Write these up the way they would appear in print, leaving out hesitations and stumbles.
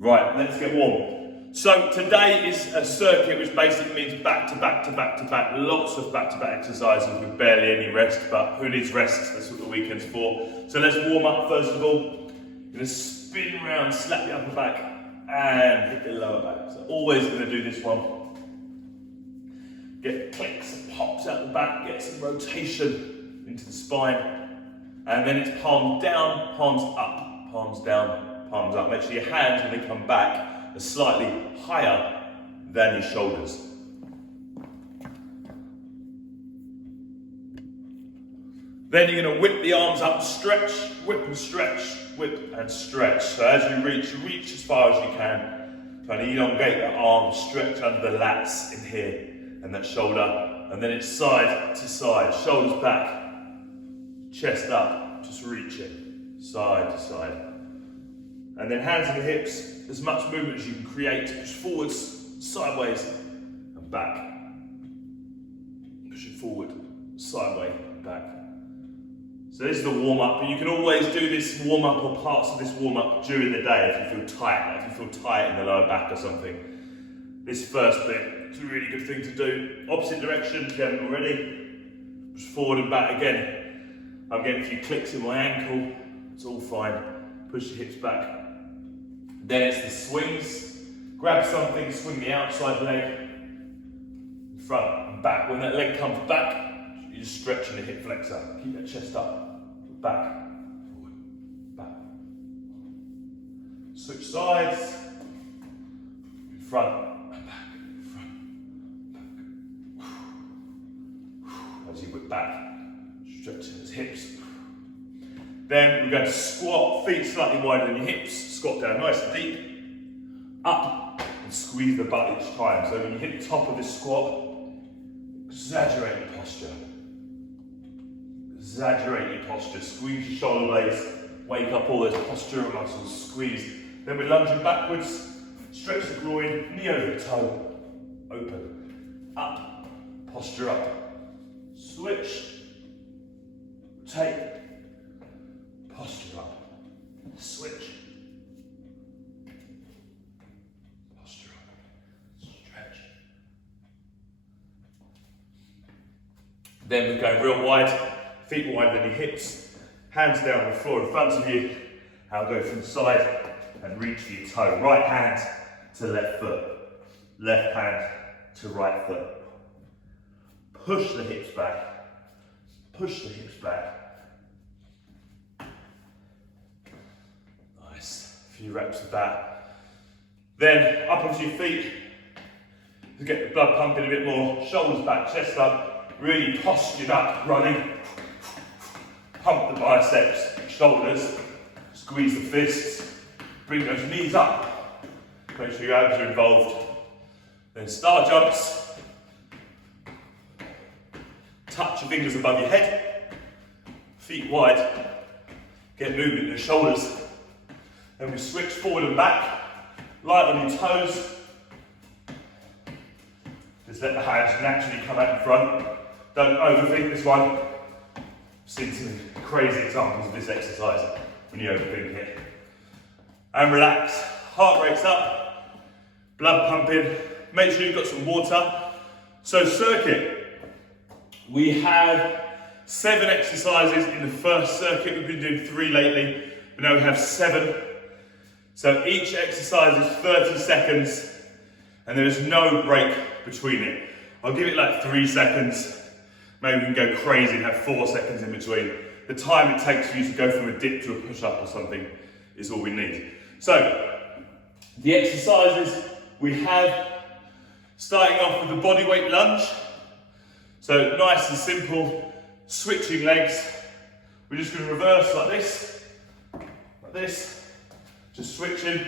Right, let's get warm. So today is a circuit which basically means back to back to back to back, lots of back to back exercises with barely any rest, but who needs rest? That's what the weekend's for. So let's warm up first of all. You're gonna spin around, slap the upper back and hit the lower back. So always gonna do this one. Get clicks and pops out the back, get some rotation into the spine. And then it's palms down, palms up, palms down, palms up. Make sure your hands, when they come back, are slightly higher than your shoulders. Then you're going to whip the arms up, stretch, whip and stretch, whip and stretch. So as you reach as far as you can. Try to elongate the arms, stretch under the lats in here and that shoulder. And then it's side to side, shoulders back, chest up, just reach it, side to side. And then hands on the hips, as much movement as you can create, push forwards, sideways, and back. Push it forward, sideways, back. So this is the warm-up, but you can always do this warm-up or parts of this warm-up during the day if you feel tight, like if you feel tight in the lower back or something. This first bit is a really good thing to do. Opposite direction, if you haven't already. Push forward and back again. I'm getting a few clicks in my ankle, it's all fine. Push the hips back. Then it's the swings. Grab something, swing the outside leg, front and back. When that leg comes back, you're just stretching the hip flexor. Keep that chest up, back, forward, back. Switch sides, front and back, front, back. As you whip back. Stretching those hips. Then we're going to squat, feet slightly wider than your hips, squat down nice and deep, up and squeeze the butt each time. So when you hit the top of this squat, exaggerate your posture. Exaggerate your posture, squeeze your shoulder blades, wake up all those postural muscles, squeeze. Then we're lunging backwards, stretch the groin, knee over the toe, open, up, posture up, switch, take, posture up, switch, posture up, stretch. Then we're going real wide, feet wider than your hips, hands down on the floor in front of you. I'll go from the side and reach for your toe. Right hand to left foot, left hand to right foot. Push the hips back, push the hips back. Nice, a few reps of that. Then up onto your feet to get the blood pumping a bit more. Shoulders back, chest up, really postured up, running. Pump the biceps, shoulders, squeeze the fists, bring those knees up. Make sure your abs are involved. Then star jumps. Touch your fingers above your head, feet wide, get movement in the shoulders. Then we switch forward and back, light on your toes. Just let the hands naturally come out in front. Don't overthink this one. I've seen some crazy examples of this exercise when you overthink it. And relax, heart rate's up, blood pumping. Make sure you've got some water. So circuit. We have 7 exercises in the first circuit. We've been doing 3 lately, but now we have 7. So each exercise is 30 seconds and there is no break between it. I'll give it like 3 seconds. Maybe we can go crazy and have 4 seconds in between. The time it takes for you to go from a dip to a push-up or something is all we need. So the exercises we have, starting off with the bodyweight lunge. So nice and simple, switching legs. We're just going to reverse like this, just switching.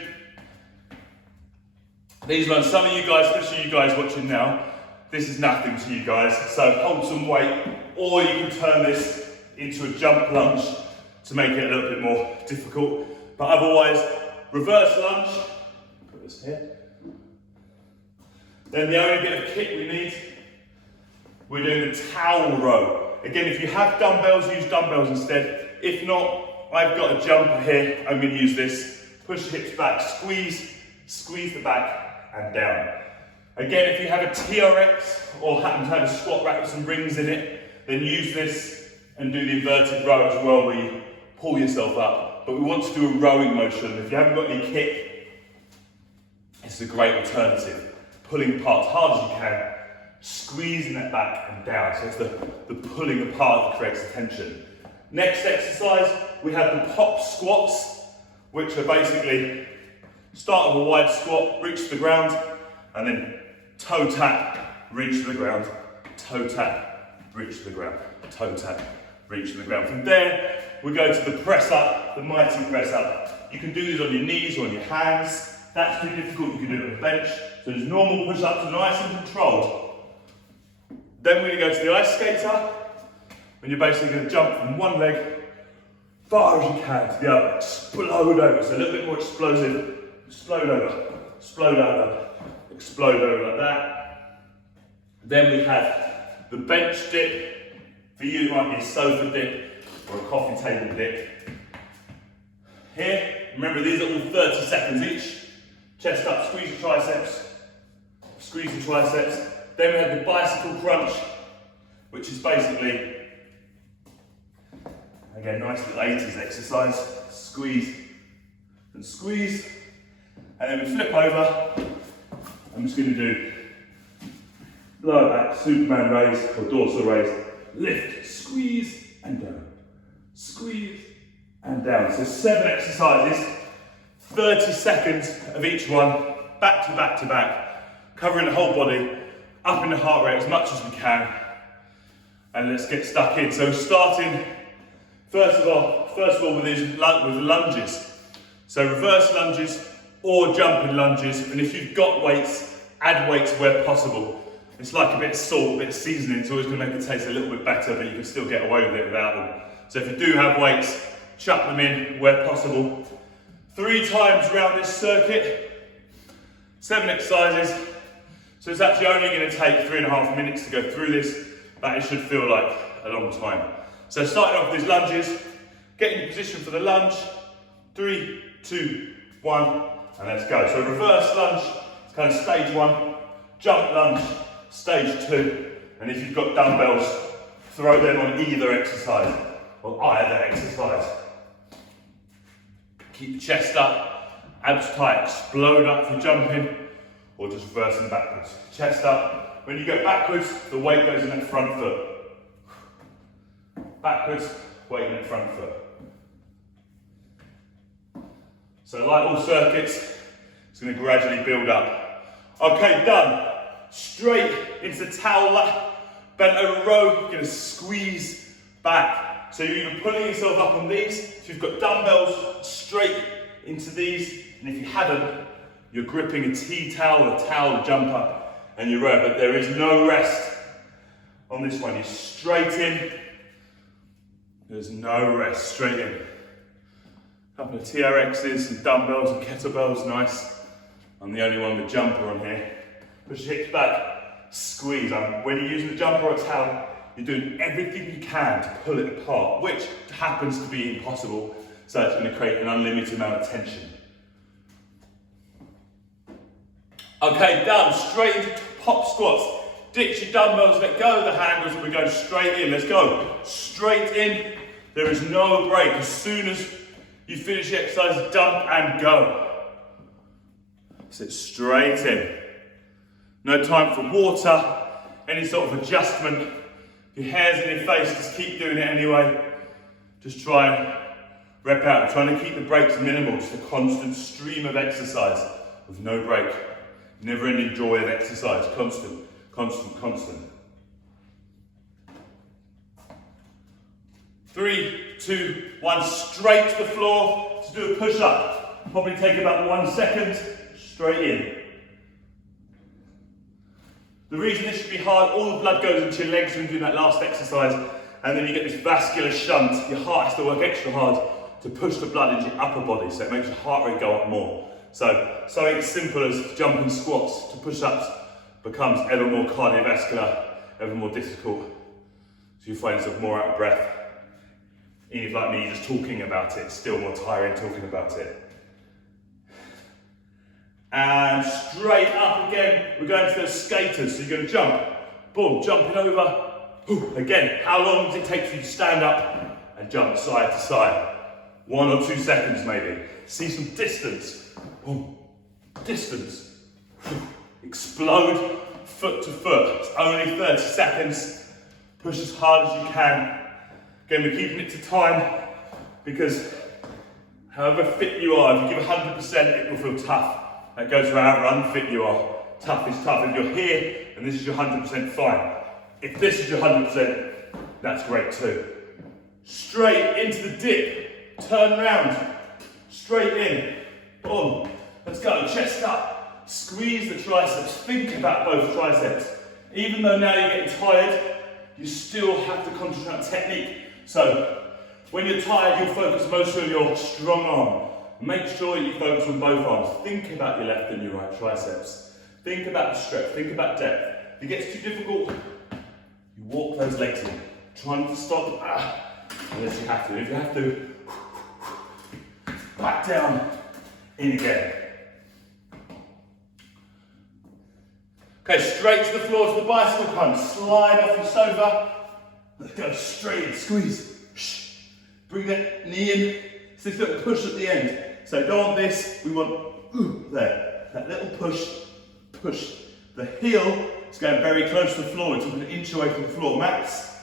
These ones, some of you guys, especially you guys watching now, this is nothing to you guys. So hold some weight, or you can turn this into a jump lunge to make it a little bit more difficult. But otherwise, reverse lunge, put this here. Then the only bit of kit we need, we're doing the towel row. Again, if you have dumbbells, use dumbbells instead. If not, I've got a jumper here. I'm going to use this. Push the hips back, squeeze squeeze the back and down. Again, if you have a TRX or happen to have a squat rack with some rings in it, then use this and do the inverted row as well, where you pull yourself up. But we want to do a rowing motion. If you haven't got any kit, it's a great alternative. Pulling apart as hard as you can, squeezing that back and down. So it's the pulling apart that creates the tension. Next exercise, we have the pop squats, which are basically start with a wide squat, reach to the ground, and then toe tap, reach to the ground, toe tap, reach to the ground, toe tap, reach to the ground. From there, we go to the press up, the mighty press up. You can do this on your knees or on your hands. That's too difficult, you can do it on the bench. So there's normal push-ups, nice and controlled. Then we're going to go to the ice skater, and you're basically going to jump from one leg far as you can to the other. Explode over, so a little bit more explosive. Explode over, explode over, explode over like that. Then we have the bench dip. For you, it might be a sofa dip or a coffee table dip. Here, remember these are all 30 seconds each. Chest up, squeeze your triceps, squeeze your triceps. Then we have the bicycle crunch, which is basically, again, nice little 80s exercise. Squeeze and squeeze. And then we flip over. I'm just going to do lower back, Superman raise or dorsal raise. Lift, squeeze and down. Squeeze and down. So 7 exercises, 30 seconds of each one, back to back to back, covering the whole body, up in the heart rate as much as we can. And let's get stuck in. So starting, first of all with lunges. So reverse lunges or jumping lunges. And if you've got weights, add weights where possible. It's like a bit of salt, a bit of seasoning. It's always going to make it taste a little bit better, but you can still get away with it without them. So if you do have weights, chuck them in where possible. 3 times around this circuit, 7 exercises. So it's actually only going to take 3.5 minutes to go through this, but it should feel like a long time. So starting off with these lunges, get in position for the lunge. 3, 2, 1, and let's go. So reverse lunge, it's kind of stage 1. Jump lunge, stage 2. And if you've got dumbbells, throw them on either exercise, or either exercise. Keep the chest up, abs tight, explode up if you're jumping, or just reversing backwards. Chest up. When you go backwards, the weight goes in that front foot. Backwards, weight in that front foot. So like all circuits, it's going to gradually build up. Okay, done. Straight into the towel, bent over row, you're going to squeeze back. So you're either pulling yourself up on these, if you've got dumbbells, straight into these, and if you haven't, you're gripping a T-towel, a towel to jump up, and you row, but there is no rest on this one. You're straight in, there's no rest, straight in. A couple of TRXs and dumbbells and kettlebells, nice. I'm the only one with jumper on here. Push your hips back, squeeze. When you're using a jumper or a towel, you're doing everything you can to pull it apart, which happens to be impossible, so it's going to create an unlimited amount of tension. Okay, done. Straight into pop squats. Ditch your dumbbells, let go of the handles, and we're going straight in. Let's go. Straight in. There is no break. As soon as you finish the exercise, dump and go. Sit straight in. No time for water, any sort of adjustment. If your hair's in your face, just keep doing it anyway. Just try and rep out. Trying to keep the breaks minimal, just a constant stream of exercise with no break. Never ending joy of exercise, constant, constant, constant. 3, 2, 1, straight to the floor to do a push-up. Probably take about 1 second, straight in. The reason this should be hard, all the blood goes into your legs when you're doing that last exercise, and then you get this vascular shunt. Your heart has to work extra hard to push the blood into your upper body, so it makes your heart rate go up more. So something as simple as jumping squats to push-ups becomes ever more cardiovascular, ever more difficult. So you find yourself more out of breath. Even if, like me, just talking about it, it's still more tiring talking about it. And straight up again. We're going to those skaters. So you're going to jump. Boom, jumping over. Again, how long does it take for you to stand up and jump side to side? 1 or 2 seconds maybe. See some distance. Boom. Distance. Explode foot to foot. It's only 30 seconds. Push as hard as you can. Again, we're keeping it to time because however fit you are, if you give 100%, it will feel tough. That goes for however unfit you are. Tough is tough. If you're here and this is your 100%, fine. If this is your 100%, that's great too. Straight into the dip. Turn around. Straight in. Boom. Let's go. Chest up. Squeeze the triceps. Think about both triceps. Even though now you're getting tired, you still have to concentrate on technique. So when you're tired, you'll focus mostly on your strong arm. Make sure you focus on both arms. Think about your left and your right triceps. Think about the stretch. Think about depth. If it gets too difficult, you walk those legs in. Try not to stop unless you have to. If you have to, back down, in again. Okay, straight to the floor to the bicycle punch. Slide off your sofa. Let's go straight in, squeeze. Bring that knee in. It's this little push at the end. So don't want this, we want there. That little push, push. The heel is going very close to the floor. It's an inch away from the floor, max.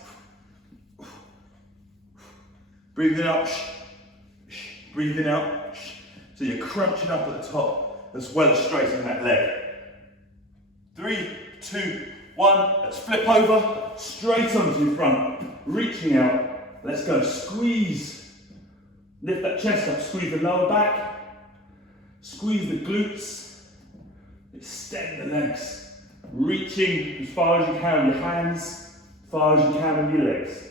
Breathing up, breathing out. So you're crunching up at the top as well as straightening that leg. 3, 2, 1, let's flip over, straight onto your front, reaching out. Let's go, squeeze. Lift that chest up, squeeze the lower back, squeeze the glutes, extend the legs, reaching as far as you can with your hands, as far as you can with your legs.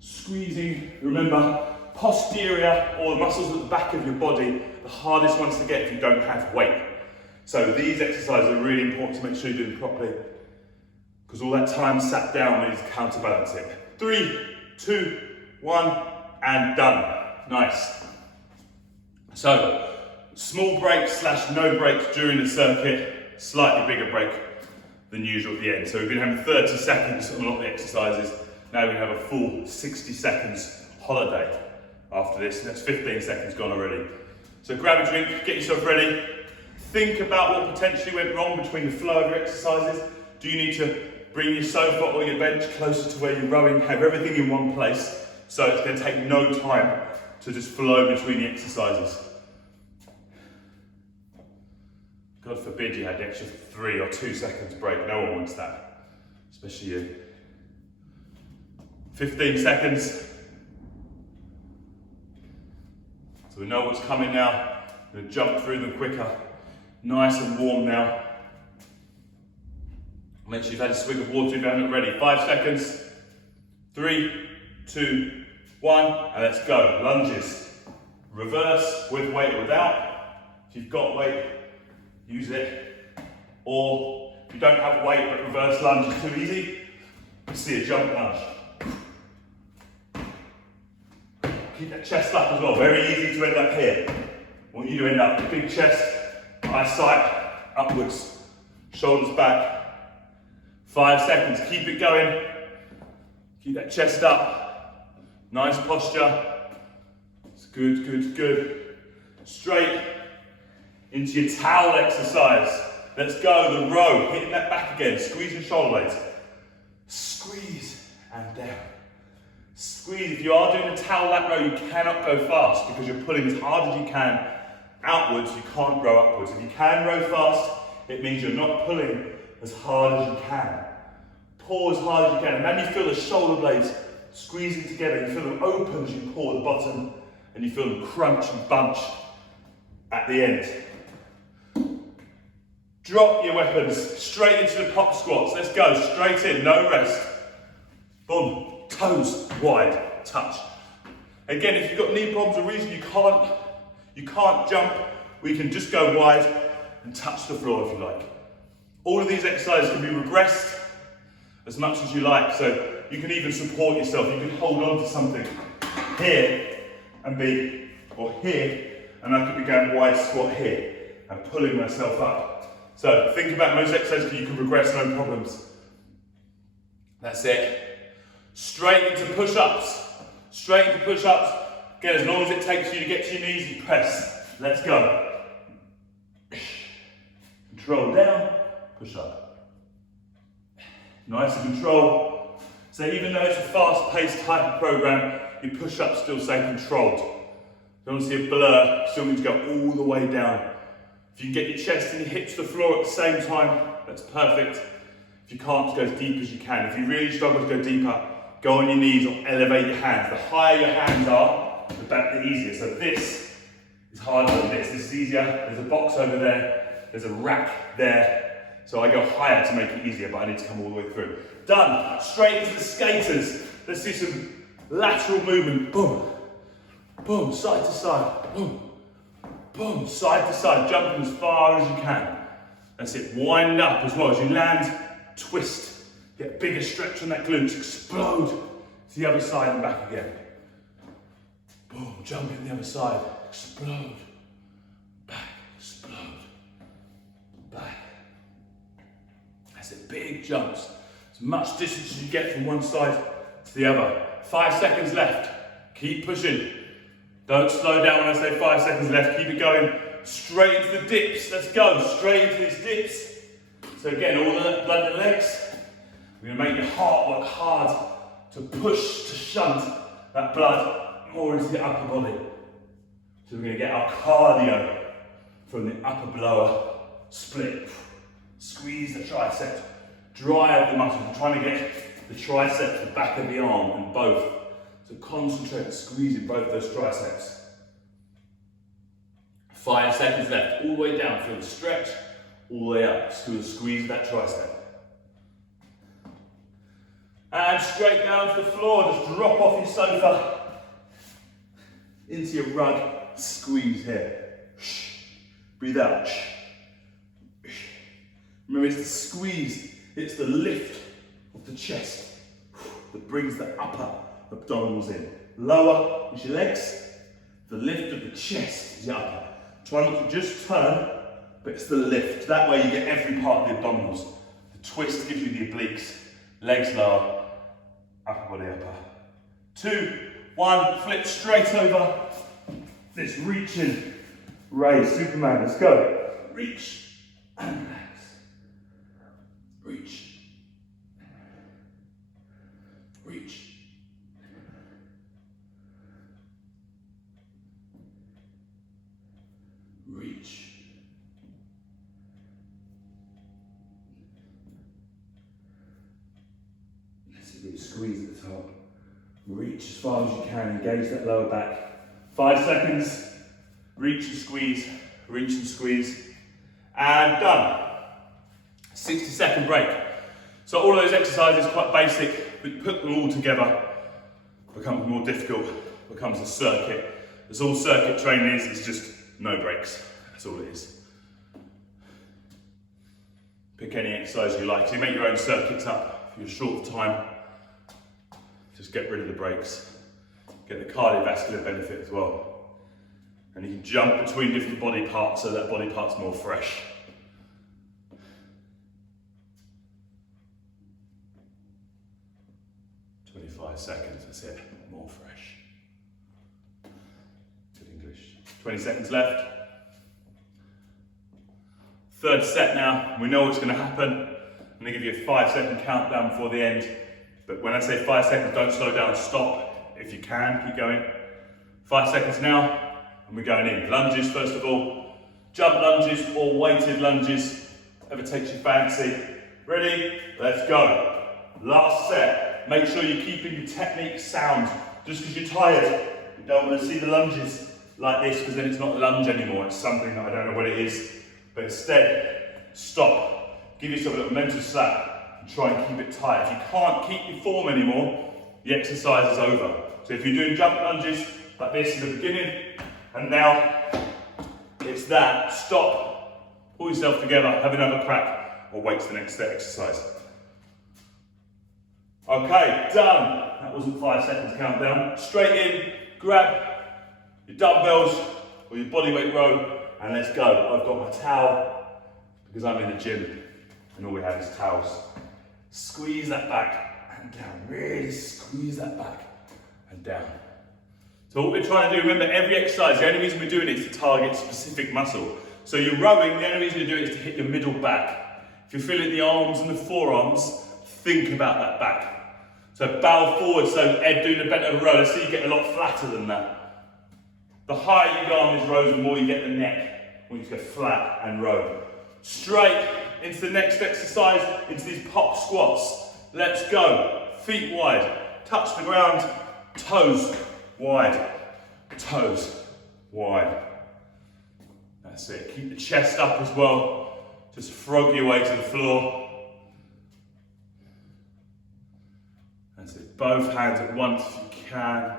Squeezing, remember, posterior or the muscles at the back of your body, the hardest ones to get if you don't have weight. So these exercises are really important to make sure you do them properly because all that time sat down needs to counterbalance it. 3, 2, 1, and done. Nice. So, small breaks / no breaks during the circuit, slightly bigger break than usual at the end. So we've been having 30 seconds on a lot of the exercises. Now we're going to have a full 60 seconds holiday after this. That's 15 seconds gone already. So grab a drink, get yourself ready. Think about what potentially went wrong between the flow of your exercises. Do you need to bring your sofa or your bench closer to where you're rowing? Have everything in one place so it's going to take no time to just flow between the exercises. God forbid you had the extra 3 or 2 seconds break. No one wants that, especially you. 15 seconds. So we know what's coming now. I'm going to jump through them quicker. Nice and warm now. Make sure you've had a swig of water if you haven't already. 5 seconds. 3, 2, 1, and let's go. Lunges. Reverse with weight or without. If you've got weight, use it. Or if you don't have weight but reverse lunge is too easy, you see a jump lunge. Keep that chest up as well. Very easy to end up here. I want you to end up big chest, eyesight upwards, shoulders back. 5 seconds, keep it going. Keep that chest up. Nice posture. It's good, good, good. Straight into your towel exercise. Let's go, the row. Hitting that back again. Squeeze your shoulder blades. Squeeze and down. Squeeze. If you are doing a towel lap row, you cannot go fast because you're pulling as hard as you can outwards. You can't row upwards. If you can row fast, it means you're not pulling as hard as you can. Pull as hard as you can. And then you feel the shoulder blades squeezing together. You feel them open as you pull at the bottom, and you feel them crunch and bunch at the end. Drop your weapons straight into the pop squats. Let's go, straight in, no rest. Boom, toes wide, touch. Again, if you've got knee problems or reason you can't jump, we can just go wide and touch the floor if you like. All of these exercises can be regressed as much as you like, so you can even support yourself. You can hold on to something here and be, or here, and I could be going wide squat here. and pulling myself up. So think about those exercises, you can progress no problems. That's it. Straight into push-ups. Straight into push-ups. Again, as long as it takes you to get to your knees, you press. Let's go. Control down, push up. Nice and control. So even though it's a fast-paced type of program, your push-ups still stay controlled. You don't want to see a blur, you still need to go all the way down. If you can get your chest and your hips to the floor at the same time, that's perfect. If you can't, go as deep as you can. If you really struggle to go deeper, go on your knees or elevate your hands. The higher your hands are, the easier. So this is harder than this. This is easier. There's a box over there. There's a rack there. So I go higher to make it easier, but I need to come all the way through. Done. Straight into the skaters. Let's do some lateral movement. Boom. Boom. Side to side. Boom. Boom. Side to side. Jumping as far as you can. That's it. Wind up as well. As you land, twist. Get a bigger stretch on that glutes. Explode to the other side and back again. Boom. Jump in the other side. Explode. Back. Explode. Back. That's it. Big jumps. As much distance as you get from one side to the other. 5 seconds left. Keep pushing. Don't slow down when I say 5 seconds left. Keep it going. Straight into the dips. Let's go. Straight into these dips. So again, all the blood in the legs. We're going to make your heart work hard to push, to shunt that blood more into the upper body. So we're going to get our cardio from the upper blower split. Squeeze the triceps. Drive the muscles. We're trying to get the triceps, the back of the arm, and both. So concentrate on squeezing both those triceps. 5 seconds left. All the way down. Feel the stretch. All the way up. Squeeze that tricep. And straight down to the floor. Just drop off your sofa into your rug. Squeeze here. Breathe out. Remember, it's the squeeze. It's the lift of the chest that brings the upper abdominals in. Lower is your legs. The lift of the chest is your upper. Try not to just turn, but it's the lift. That way you get every part of the abdominals. The twist gives you the obliques. Legs lower, upper body upper. 2, 1, flip straight over. This reaching, raise, Superman, let's go. Reach and relax. Reach. Reach. Reach. Let's really squeeze at the top. Reach as far as you can, engage that lower back. 5 seconds. Reach and squeeze, reach and squeeze. And done. 60-second break. So all of those exercises, quite basic, but put them all together, becomes more difficult, becomes a circuit. That's all circuit training is, it's just no breaks. That's all it is. Pick any exercise you like. So you make your own circuits up for your short time. Just get rid of the breaks. Get the cardiovascular benefit as well. And you can jump between different body parts so that body part's more fresh. Seconds, that's it, more fresh. Good English. 20 seconds left. Third set now, we know what's going to happen. I'm going to give you a 5-second countdown before the end, but when I say 5 seconds, don't slow down, stop. If you can, keep going. 5 seconds now, and we're going in. Lunges first of all. Jump lunges or weighted lunges, whatever takes your fancy. Ready? Let's go. Last set. Make sure you're keeping your technique sound. Just because you're tired, you don't want to see the lunges like this, because then it's not a lunge anymore. It's something that I don't know what it is. But instead, stop. Give yourself a little mental slap and try and keep it tight. If you can't keep your form anymore, the exercise is over. So if you're doing jump lunges like this in the beginning, and now it's that, stop, pull yourself together, have another crack, or wait to the next exercise. Okay, done. That wasn't 5 seconds countdown. Straight in, grab your dumbbells or your bodyweight row, and let's go. I've got my towel because I'm in the gym and all we have is towels. Squeeze that back and down. Really squeeze that back and down. So what we're trying to do, remember every exercise, the only reason we're doing it is to target specific muscle. So you're rowing, the only reason you do it is to hit your middle back. If you're feeling the arms and the forearms, think about that back. So bow forward, so Ed doing a bent over row, let's see you get a lot flatter than that. The higher you go on these rows, the more you get the neck. We need to go flat and row. Straight into the next exercise, into these pop squats. Let's go. Feet wide, touch the ground, toes wide, toes wide. That's it. Keep the chest up as well. Just frog your way to the floor. That's it. Both hands at once if you can.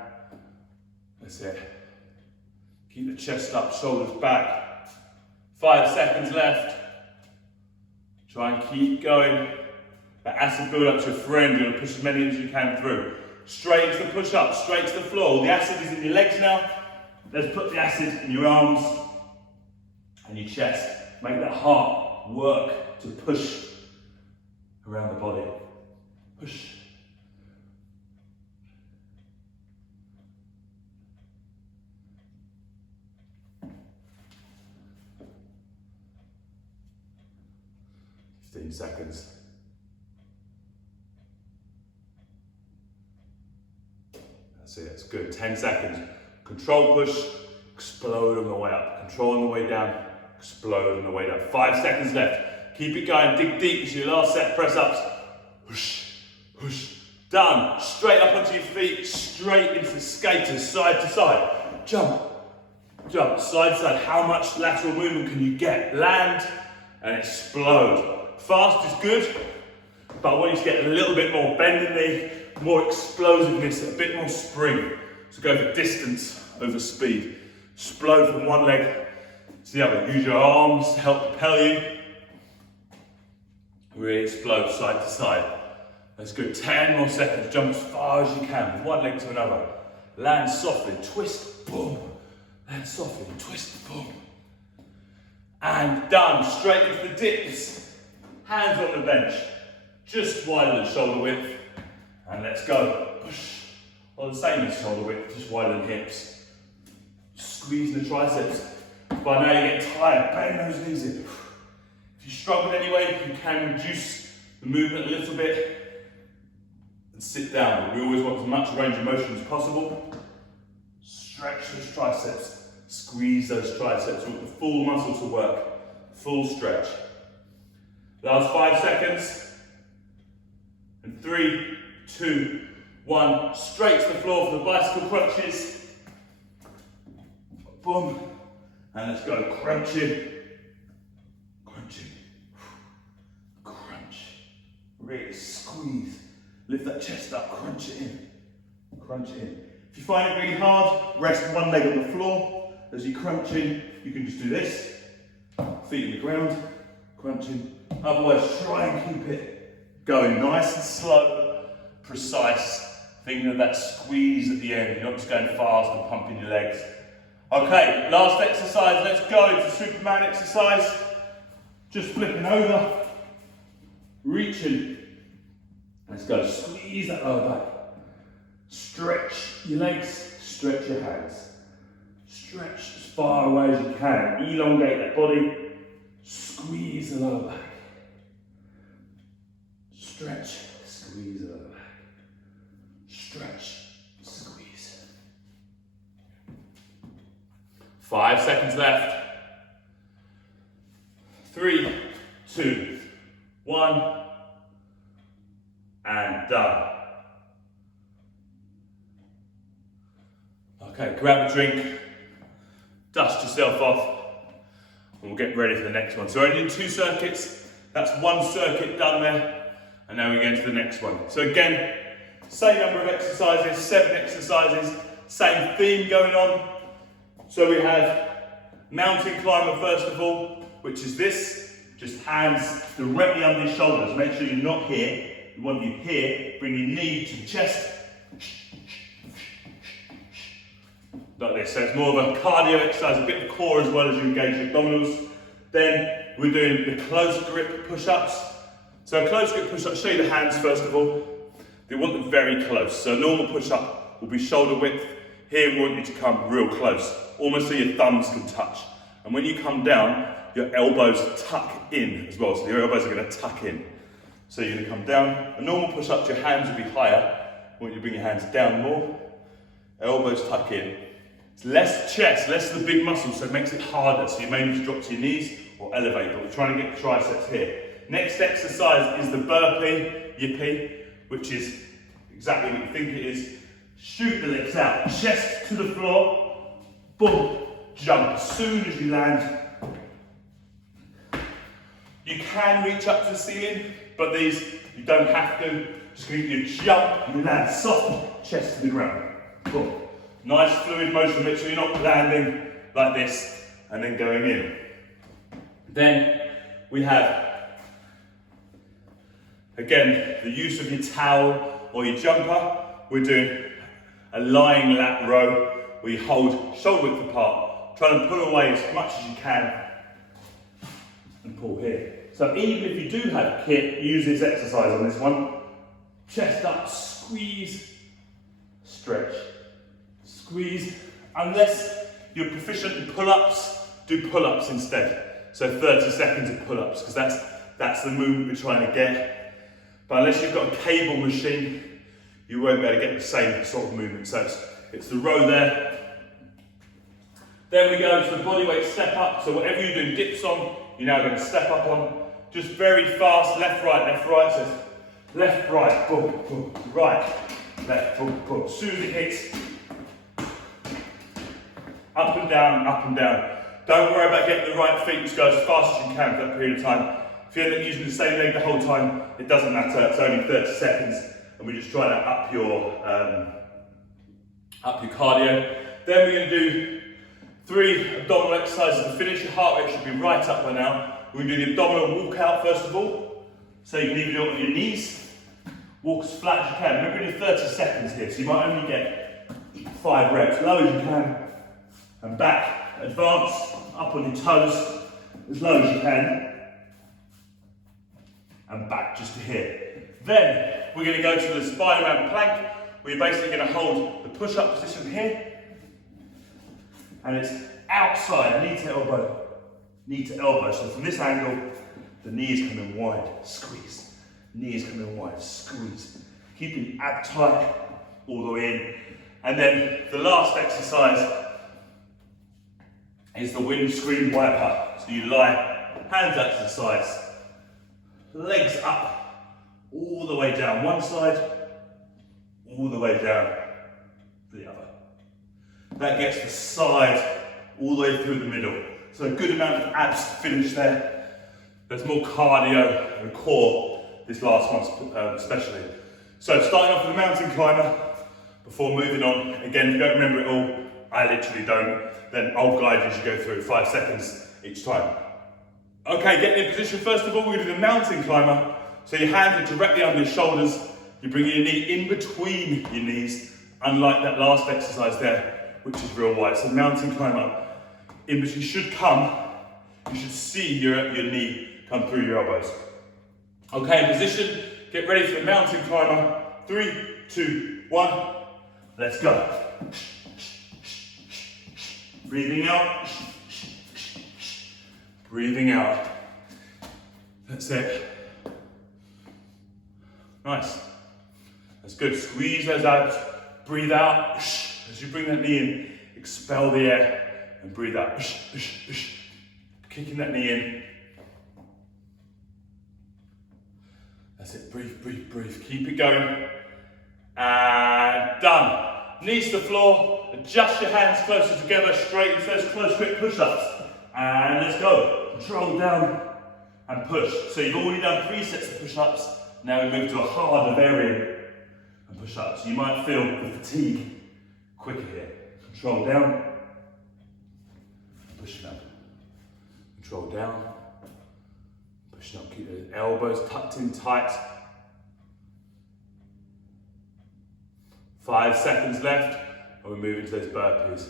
That's it. Keep the chest up, shoulders back. 5 seconds left. Try and keep going. That acid build up to a friend. You're going to push as many as you can through. Straight into the push-up, straight to the floor. The acid is in your legs now. Let's put the acid in your arms and your chest. Make that heart work to push around the body. Push. Seconds. That's it, that's good. 10 seconds. Control push, explode on the way up. Control on the way down, explode on the way down. 5 seconds left. Keep it going, dig deep. This is your last set, press ups. Push, push. Done. Straight up onto your feet, straight into the skaters, side to side. Jump, jump, side to side. How much lateral movement can you get? Land and explode. Fast is good, but I want you to get a little bit more bend in the knee, more explosiveness, a bit more spring. So go for distance over speed. Explode from one leg to the other. Use your arms to help propel you. Really explode side to side. That's good. 10 more seconds. Jump as far as you can, from one leg to another. Land softly, twist, boom. Land softly, twist, boom. And done. Straight into the dips. Hands on the bench, just wider than shoulder width, and let's go. Push, or the same as shoulder width, just wider than hips. Squeezing the triceps. By now you're getting tired, bend those knees in. If you struggle in any way, you can reduce the movement a little bit and sit down. But we always want as much range of motion as possible. Stretch those triceps, squeeze those triceps. We want the full muscle to work, full stretch. Last 5 seconds. And 3, 2, 1. Straight to the floor for the bicycle crunches. Boom. And let's go. Crunching. Crunching. Crunch. Really squeeze. Lift that chest up. Crunch it in. Crunch it in. If you find it really hard, rest one leg on the floor. As you crunch in, you can just do this. Feet in the ground. Crunching. Otherwise, try and keep it going nice and slow, precise. Thinking of that squeeze at the end. You're not just going fast and pumping your legs. Okay, last exercise. Let's go. It's a Superman exercise. Just flipping over, reaching. Let's go. Squeeze that lower back. Stretch your legs. Stretch your hands. Stretch as far away as you can. Elongate that body. Squeeze the lower back. Stretch, squeeze the lower back. Stretch, squeeze. 5 seconds left. 3, 2, 1. And done. Okay, grab a drink. Dust yourself off. And we'll get ready for the next one. So I did 2 circuits. That's 1 circuit done there. And now we go into the next one. So again, same number of exercises, 7 exercises, same theme going on. So we have mountain climber first of all, which is this. Just hands directly under your shoulders. Make sure you're not here. We want you here. Bring your knee to the chest. like this. So it's more of a cardio exercise, a bit of core as well as you engage your abdominals. Then we're doing the close grip push-ups. So a close grip push-up, show you the hands first of all. We want them very close. So a normal push-up will be shoulder width. Here we want you to come real close, almost so your thumbs can touch. And when you come down, your elbows tuck in as well. So your elbows are going to tuck in. So you're going to come down. A normal push-up, your hands will be higher. I want you to bring your hands down more. Elbows tuck in. It's less chest, less of the big muscles, so it makes it harder. So you may need to drop to your knees or elevate, but we're trying to get the triceps here. Next exercise is the burpee, yippee, which is exactly what you think it is. Shoot the legs out, chest to the floor, boom, jump as soon as you land. You can reach up to the ceiling, but these, you don't have to. Just going to jump, you land soft, chest to the ground. Boom. Nice fluid motion, make sure you're not landing like this and then going in. Then we have, again, the use of your towel or your jumper. We're doing a lying lat row where you hold shoulder width apart, trying to pull away as much as you can and pull here. So even if you do have kit, use this exercise on this one. Chest up, squeeze, stretch, squeeze. Unless you're proficient in pull-ups, do pull-ups instead. So 30 seconds of pull-ups, because that's the movement we're trying to get. But unless you've got a cable machine, you won't be able to get the same sort of movement. So it's the row there. Then we go to the bodyweight step up. So whatever you're doing dips on, you're now going to step up on. Just very fast, left, right, so left, right, boom, boom, right, left, boom, boom. As soon as it hits, up and down, up and down. Don't worry about getting the right feet, just go as fast as you can for that period of time. If you end up using the same leg the whole time, it doesn't matter, it's only 30 seconds, and we're just trying to up your cardio. Then we're going to do 3 abdominal exercises to finish. Your heart rate should be right up by now. We're going to do the abdominal walkout first of all. So you can either do it on your knees, walk as flat as you can. Remember, only 30 seconds here, so you might only get 5 reps. Low as you can, and back, advance, up on your toes, as low as you can, and back just to here. Then we're going to go to the Spider-Man plank, where you're basically going to hold the push-up position here, and it's outside, knee to elbow. Knee to elbow, so from this angle, the knee is coming wide, squeeze. Knee is coming wide, squeeze. Keeping the ab tight all the way in. And then the last exercise is the windscreen wiper. So you lie, hands out to the sides, legs up, all the way down one side, all the way down the other. That gets the side all the way through the middle. So a good amount of abs to finish there. There's more cardio and core, this last one especially. So starting off with a mountain climber, before moving on. Again, if you don't remember it all, I literally don't, then I'll guide you as you go through 5 seconds each time. Okay, getting in position, first of all, we're going to do the mountain climber. So your hands are directly under your shoulders. You bring your knee in between your knees, unlike that last exercise there, which is real wide. So mountain climber. In which you should see your knee come through your elbows. Okay, in position, get ready for the mountain climber. 3, 2, 1, let's go. Breathing out, breathing out. That's it. Nice. That's good. Squeeze those abs, breathe out. As you bring that knee in, expel the air. And breathe out, kicking that knee in. That's it, breathe, breathe, breathe. Keep it going. And done. Knees to the floor, adjust your hands closer together, straighten those close grip push-ups. And let's go. Control down and push. So you've already done 3 sets of push-ups. Now we move to a harder variant and push-ups. You might feel the fatigue quicker here. Control down. Pushing up, control down, pushing up, keep the elbows tucked in tight. 5 seconds left, and we move into those burpees.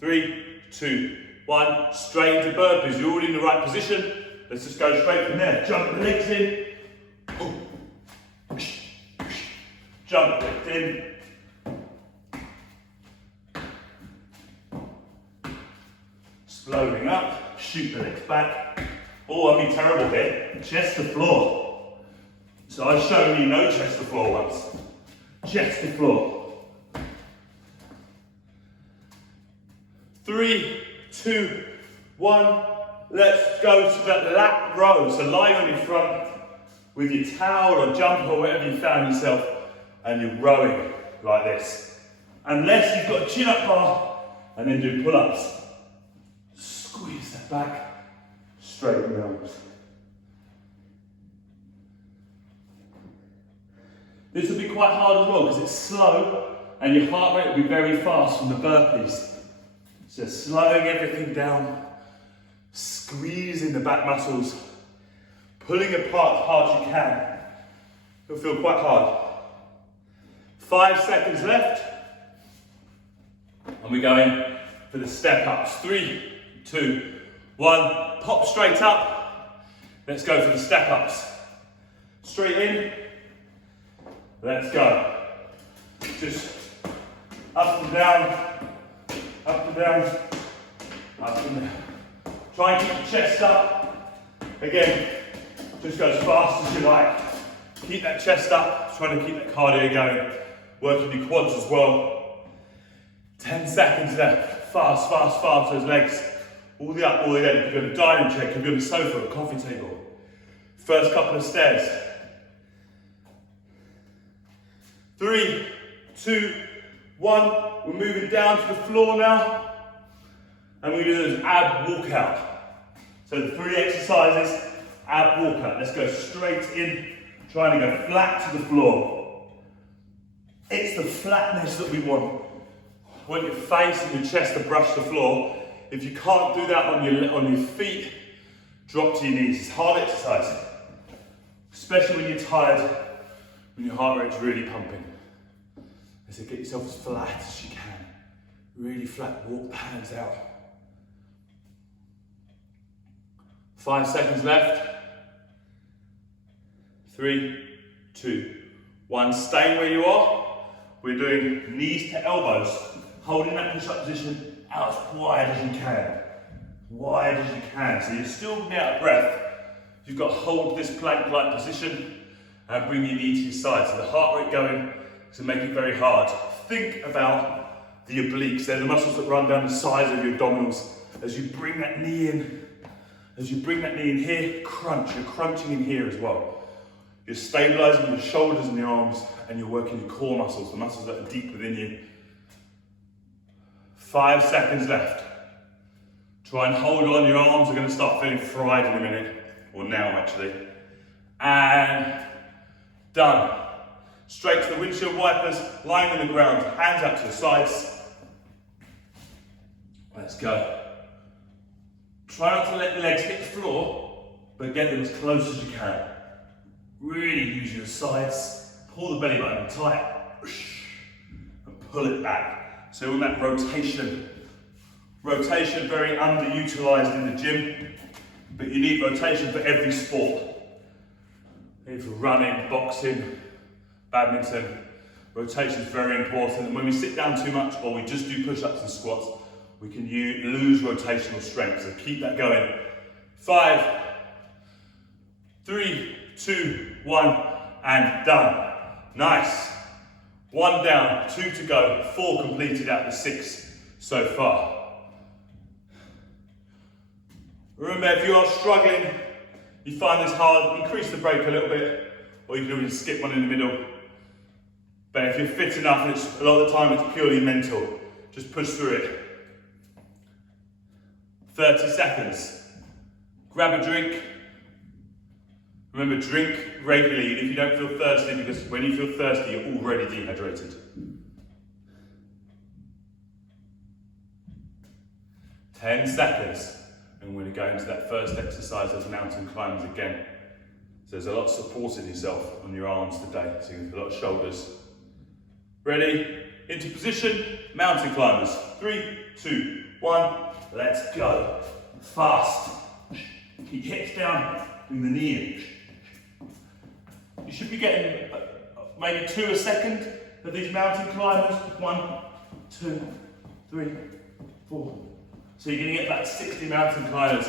3, 2, 1. Straight into burpees. You're all in the right position. Let's just go straight from there. Jump the legs in. Jump it in. Exploding up. Shoot the legs back. Oh, I'd be terrible here. Chest to floor. So I've shown you no chest to floor once. Chest to floor. 3, 2, 1. Let's go to that lat row. So lying on your front with your towel or jumper or whatever you found yourself, and you're rowing like this. Unless you've got a chin-up bar, and then do pull-ups. Squeeze that back, straighten the arms. This will be quite hard as well because it's slow and your heart rate will be very fast from the burpees. So slowing everything down, squeezing the back muscles, pulling apart as hard as you can. It'll feel quite hard. 5 seconds left. And we're going for the step ups. 3, 2, 1. Pop straight up. Let's go for the step ups. Straight in. Let's go. Just up and down, up and down, up and down. Try and keep the chest up. Again, just go as fast as you like. Keep that chest up, trying to keep that cardio going. Working your quads as well. 10 seconds left. Fast, fast, fast, those legs. All the up, all the down. Could be on a dining chair, could be on a sofa, a coffee table. First couple of stairs. 3, 2, 1. We're moving down to the floor now. And we're going to do those ab walkout. So the 3 exercises, ab walkout. Let's go straight in, trying to go flat to the floor. It's the flatness that we want. We want your face and your chest to brush the floor. If you can't do that on your feet, drop to your knees. It's hard exercise, especially when you're tired, when your heart rate's really pumping. So get yourself as flat as you can. Really flat, walk the hands out. 5 seconds left. 3, 2, 1. Staying where you are. We're doing knees to elbows. Holding that push-up position out as wide as you can. Wide as you can. So you're still going to be out of breath. You've got to hold this plank-like position and bring your knee to your side. So the heart rate going to make it very hard. Think about the obliques. They're the muscles that run down the sides of your abdominals. As you bring that knee in, here, crunch. You're crunching in here as well. You're stabilizing your shoulders and your arms, and you're working your core muscles, the muscles that are deep within you. 5 seconds left. Try and hold on. Your arms are going to start feeling fried in a minute, or now actually. And done. Straight to the windshield wipers, lying on the ground, hands out to the sides. Let's go. Try not to let the legs hit the floor, but get them as close as you can. Really use your sides, pull the belly button tight, and pull it back. So on that rotation very underutilized in the gym, but you need rotation for every sport. Maybe for running, boxing, badminton, rotation is very important. And when we sit down too much or we just do push-ups and squats, we can lose rotational strength. So keep that going. 5, 3, 2, 1, and done. Nice. 1 down, 2 to go, 4 completed out of the 6 so far. Remember, if you are struggling, you find this hard, increase the break a little bit, or you can even skip one in the middle. But if you're fit enough, and a lot of the time it's purely mental, just push through it. 30 seconds. Grab a drink. Remember, drink regularly if you don't feel thirsty, because when you feel thirsty, you're already dehydrated. 10 seconds. And we're going to go into that first exercise of mountain climbers again. So there's a lot of supporting yourself on your arms today. So you're going to do a lot of shoulders. Ready? Into position, mountain climbers. 3, 2, 1. Let's go. Fast. Keep hips down, bring the knee in. You should be getting maybe 2 a second of these mountain climbers. 1, 2, 3, 4. So you're going to get about 60 mountain climbers.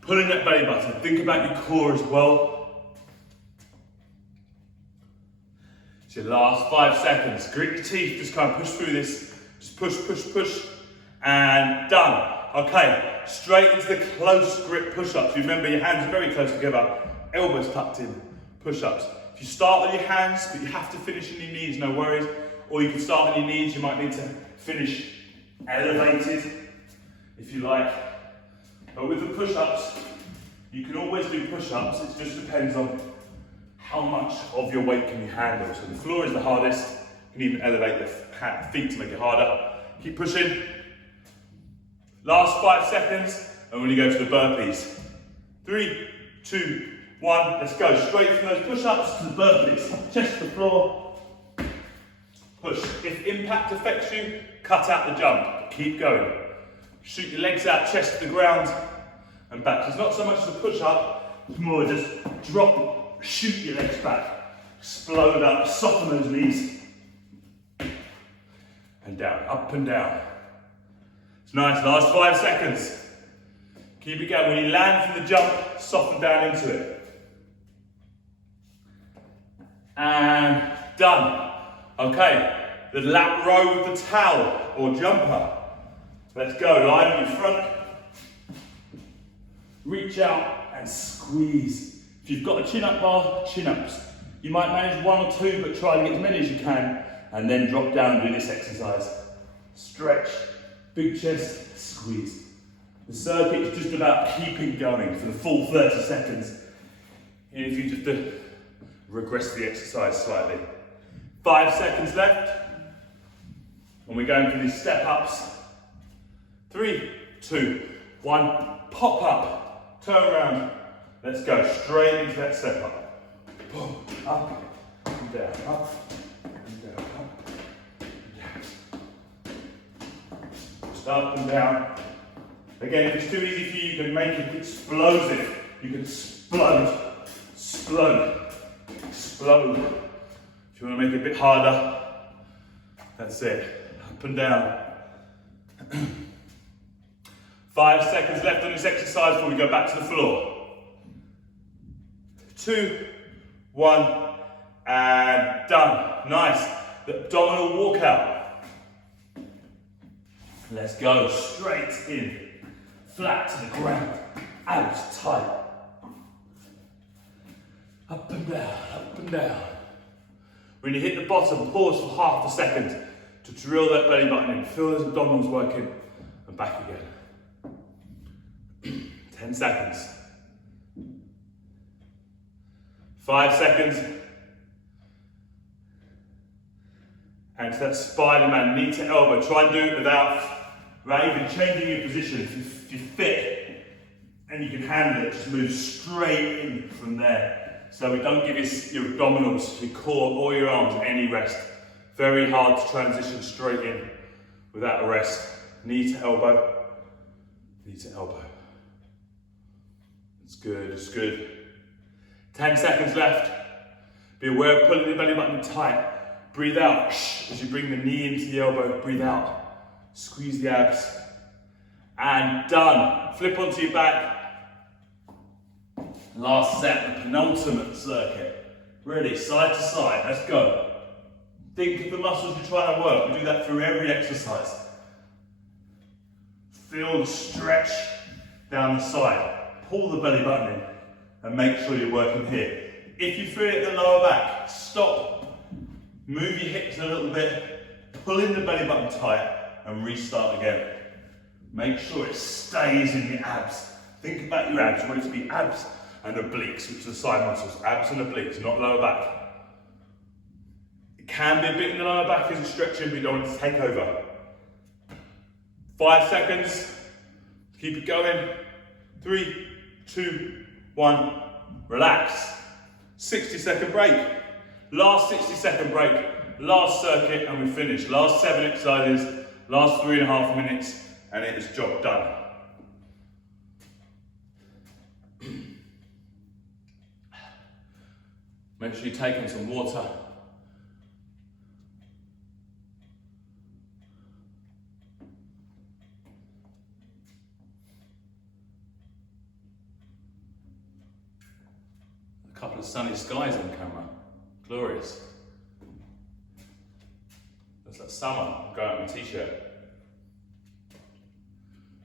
Pulling that belly button. Think about your core as well. It's your last 5 seconds. Grit your teeth, just kind of push through this. Just push, push, push. And done. Okay, straight into the close grip push-ups. Remember, your hands are very close together. Elbows tucked in. Push-ups. If you start with your hands, but you have to finish in your knees, no worries. Or you can start with your knees, you might need to finish elevated, if you like. But with the push-ups, you can always do push-ups. It just depends on how much of your weight can you handle. So the floor is the hardest. You can even elevate the feet to make it harder. Keep pushing. Last 5 seconds, and when you go to the burpees. 3, 2, 1, let's go. Straight from those push-ups to the burpees. Chest to the floor. Push. If impact affects you, cut out the jump. Keep going. Shoot your legs out, chest to the ground, and back. It's not so much as a push-up, it's more just drop, shoot your legs back. Explode up, soften those knees. And down, up and down. It's nice, last 5 seconds. Keep it going. When you land from the jump, soften down into it. And done. Okay, the lat row with the towel or jumper. Let's go, line on your front. Reach out and squeeze. If you've got a chin-up bar, chin-ups. You might manage 1 or 2, but try to get as many as you can, and then drop down and do this exercise. Stretch, big chest, squeeze. The circuit is just about keeping going for the full 30 seconds. And if you just regress the exercise slightly. 5 seconds left. And we're going for these step-ups. 3, 2, 1, pop up, turn around. Let's go straight into that step up. Boom, up and down, up and down, up and down. Just up and down. Again, if it's too easy for you, you can make it explosive. You can explode, explode, explode. If you want to make it a bit harder, that's it. Up and down. 5 seconds left on this exercise before we go back to the floor. 2, 1, and done. Nice. The abdominal walkout. Let's go straight in. Flat to the ground. Abs tight. Up and down, up and down. When you hit the bottom, pause for half a second to drill that belly button in. Feel those abdominals working, and back again. 10 seconds. 5 seconds. And to that Spider-Man, knee to elbow. Try and do it without even changing your position. If you're fit and you can handle it, just move straight in from there. So we don't give your abdominals, your core, or your arms any rest. Very hard to transition straight in without a rest. Knee to elbow, knee to elbow. It's good, it's good. 10 seconds left. Be aware of pulling the belly button tight. Breathe out as you bring the knee into the elbow. Breathe out. Squeeze the abs. And done. Flip onto your back. Last set, the penultimate circuit. Ready, side to side. Let's go. Think of the muscles you're trying to work. We do that through every exercise. Feel the stretch down the side. Pull the belly button in and make sure you're working here. If you feel it in the lower back, stop. Move your hips a little bit. Pull in the belly button tight and restart again. Make sure it stays in the abs. Think about your abs. You want it to be abs and obliques, which are the side muscles. Abs and obliques, not lower back. It can be a bit in the lower back as you're stretching, but you don't want it to take over. 5 seconds. Keep it going. 3, 2, 1. Relax. 60-second break. Last 60-second break. Last circuit and we finish. Last 7 exercises. Last 3.5 minutes. and it is job done. Make sure you take in some water. A couple of sunny skies on camera. Glorious. Looks like summer. I'm going out in a t-shirt.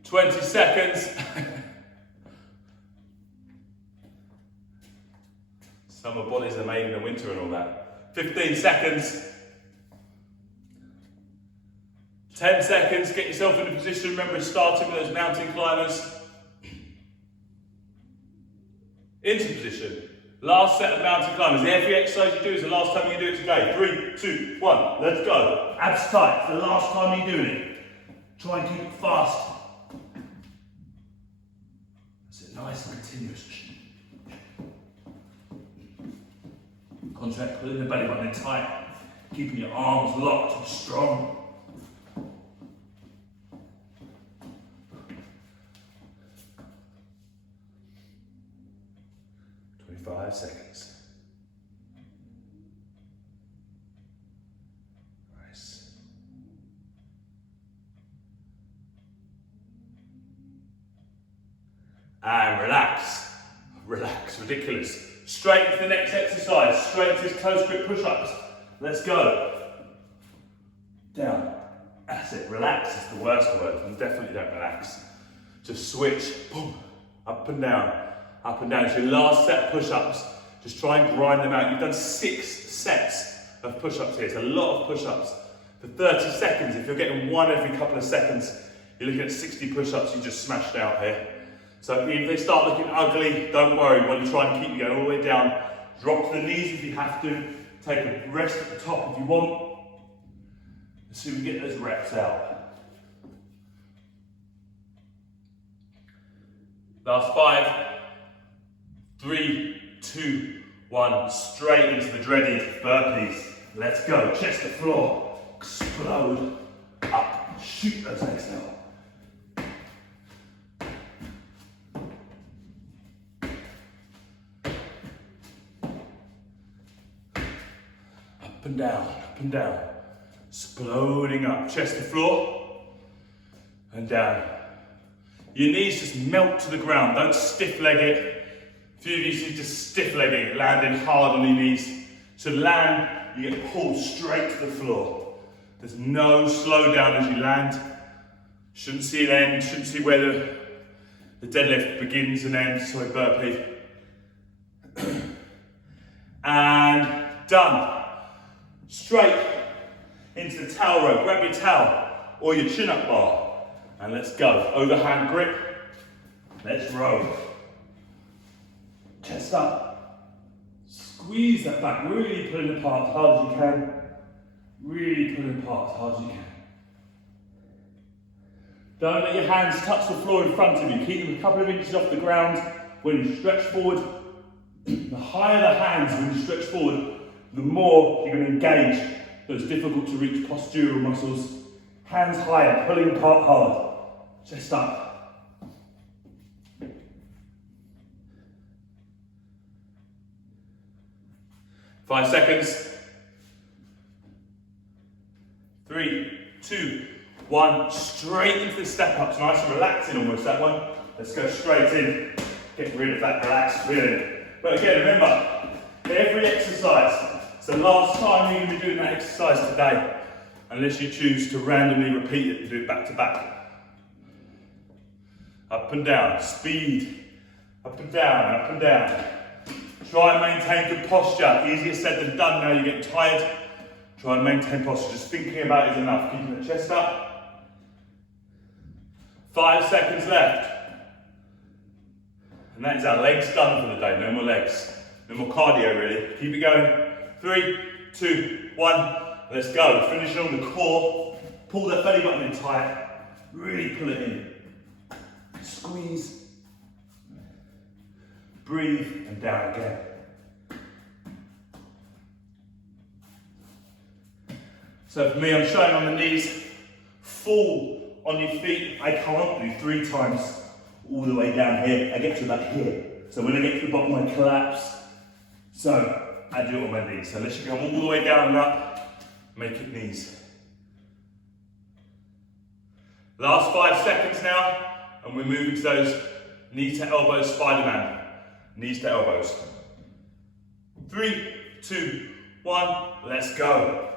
20 seconds. Summer bodies are made in the winter and all that. 15 seconds. 10 seconds. Get yourself in a position. Remember, starting with those mountain climbers. Into position. Last set of mountain climbers. Every exercise you do is the last time you do it today. 3, 2, 1. Let's go. Abs tight. It's the last time you're doing it. Try and keep it fast. That's it. Nice and continuous. Concentrate, pulling the belly button in tight. Keeping your arms locked and strong. 5 seconds. Nice. And relax. Relax. Ridiculous. Straight into the next exercise. Straight into this close grip push-ups. Let's go. Down. That's it. Relax is the worst word. And definitely don't relax. Just switch. Boom. Up and down. Up and down. It's your last set of push-ups. Just try and grind them out. You've done 6 sets of push-ups here. It's a lot of push-ups for 30 seconds. If you're getting one every couple of seconds, you're looking at 60 push-ups you just smashed out here. So if they start looking ugly, don't worry. We want to try and keep you going all the way down. Drop to the knees if you have to. Take a rest at the top if you want. Let's see if we get those reps out. Last 5. 3, 2, 1, straight into the dreaded burpees. Let's go, chest to floor, explode, up, shoot those legs out. Up and down, exploding up, chest to floor, and down. Your knees just melt to the ground, don't stiff leg it. A few of you see just stiff legging it, landing hard on your knees. So land, you get pulled straight to the floor. There's no slow down as you land. Shouldn't see an end, shouldn't see where the deadlift begins and ends, sorry, burpee. And done. Straight into the towel row. Grab your towel or your chin-up bar. And let's go. Overhand grip. Let's row. Chest up. Squeeze that back. Really pull it apart as hard as you can. Really pull it apart as hard as you can. Don't let your hands touch the floor in front of you. Keep them a couple of inches off the ground. When you stretch forward, the higher the hands when you stretch forward, the more you're going to engage those difficult to reach postural muscles. Hands higher, pulling apart hard. Chest up. Five seconds. 3, 2, 1. Straight into the step ups. Nice and relaxing almost, that one. Let's go straight in. Get rid of that relaxed feeling. But again, remember, every exercise, it's the last time you're going to be doing that exercise today, unless you choose to randomly repeat it and do it back to back. Up and down, speed. Up and down, up and down. Try and maintain good posture. Easier said than done now, you're getting tired. Try and maintain posture. Just thinking about it is enough. Keeping the chest up. 5 seconds left. And that is our legs done for the day. No more legs. No more cardio really. Keep it going. 3, 2, 1. Let's go. Finishing on the core. Pull that belly button in tight. Really pull it in. Squeeze. Breathe and down again. So for me, I'm showing on the knees, full On your feet, I can't do 3 times all the way down here. I get to about here. So when I get to the bottom, I collapse. So I do it on my knees. So let's come all the way down and up. Make it knees. Last 5 seconds now, and we're moving to those knee to elbow Spider-Man. Knees to elbows. 3, 2, 1, let's go.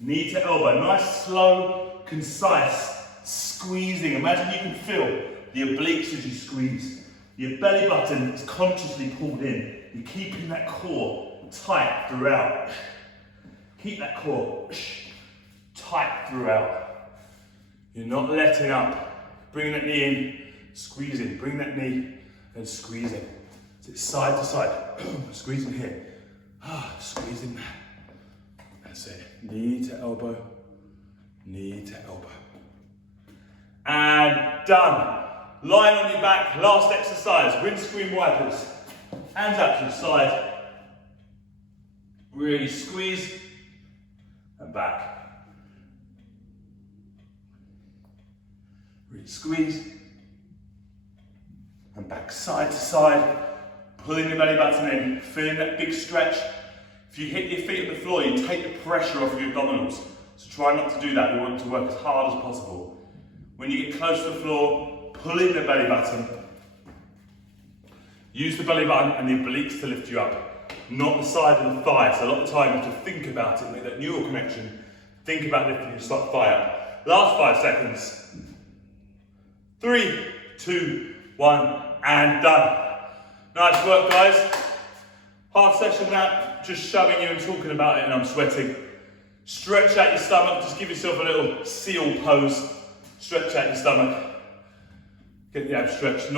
Knee to elbow, nice, slow, concise squeezing. Imagine you can feel the obliques as you squeeze. Your belly button is consciously pulled in. You're keeping that core tight throughout. Keep that core tight throughout. You're not letting up. Bring that knee in, squeezing. Bring that knee and squeezing. So it's side to side. Squeezing here. Squeezing there. That's it. Knee to elbow, knee to elbow. And done. Lying on your back, last exercise, windscreen wipers. Hands out to the side. Really squeeze and back. Really squeeze and back, side to side. Pulling the belly button in, feeling that big stretch. If you hit your feet on the floor, you take the pressure off your abdominals. So try not to do that. We want to work as hard as possible. When you get close to the floor, pull in the belly button. Use the belly button and the obliques to lift you up, not the side of the thigh. So a lot of the time you have to think about it, make that neural connection. Think about lifting your thigh up. Last 5 seconds. 3, 2, 1, and done. Nice work, guys. Half session that, just showing you and talking about it, and I'm sweating. Stretch out your stomach, just give yourself a little seal pose. Stretch out your stomach. Get the abs stretched.